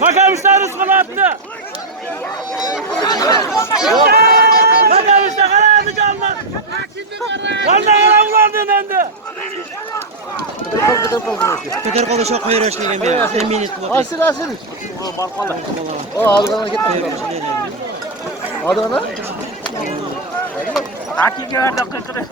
Bakamışlar rızkını attı. Bakamışlar karardı canlar. Canlar karar vurardın önde. Kötür kolu çok koyuyor şimdi ya. Eminim bu. Asil. O algana gitme. Adana? Aki gördü kıkırı.